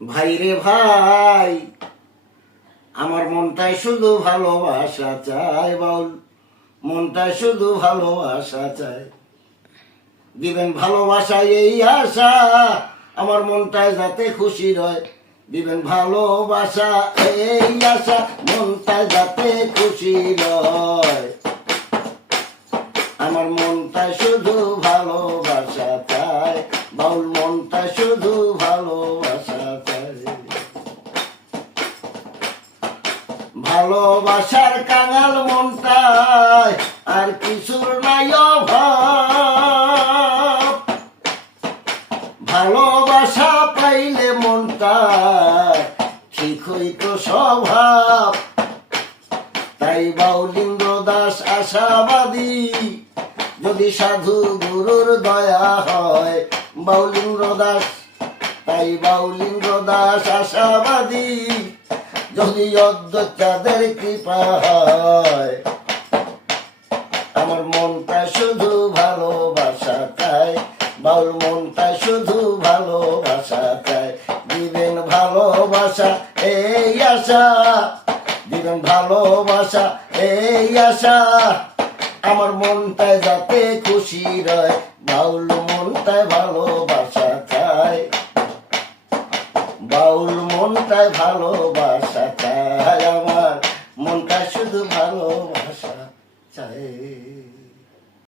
ভাই রে ভাই, আমার মনটায় শুধু ভালোবাসা চায়। বাউল মনটায় শুধু ভালোবাসা চায়। দিবেন ভালোবাসা এই আশা, আমার মনটায় যাতে খুশি রয়। দিবেন ভালোবাসা এই আশা, মনটায় যাতে খুশি রয়। আমার মনটায় শুধু ভালোবাসা চায়। বাউল মনটায় শুধু ভালোবাসা চায়। ভালোবাসার কাঙাল মনটায় আর কিছুর নাই অভাব। ভালোবাসা পাইলে মনটায় ঠিক হইতো স্বভাব। তাই বাউলিন্দ্র দাস আশাবাদী, যদি সাধু গুরুর দয়া হয়। বাউলিন্দ্র দাস, তাই বাউলিন্দ্র দাস আশাবাদী, যদি অদ্বৈতাদের কৃপা হয়। আমার মনটা শুধু ভালোবাসা চায়। বাউল মনটা শুধু ভালোবাসা চায়। দিবেন ভালোবাসা এই আশা, দিবেন ভালোবাসা এই আশা, আমার মনটায় যাতে খুশি রয়। বাউল মনটায় ভালোবাসা চায়। বাউল মনটায় ভালোবাসা চায়। আমার মনটা শুধু ভালোবাসা চায়।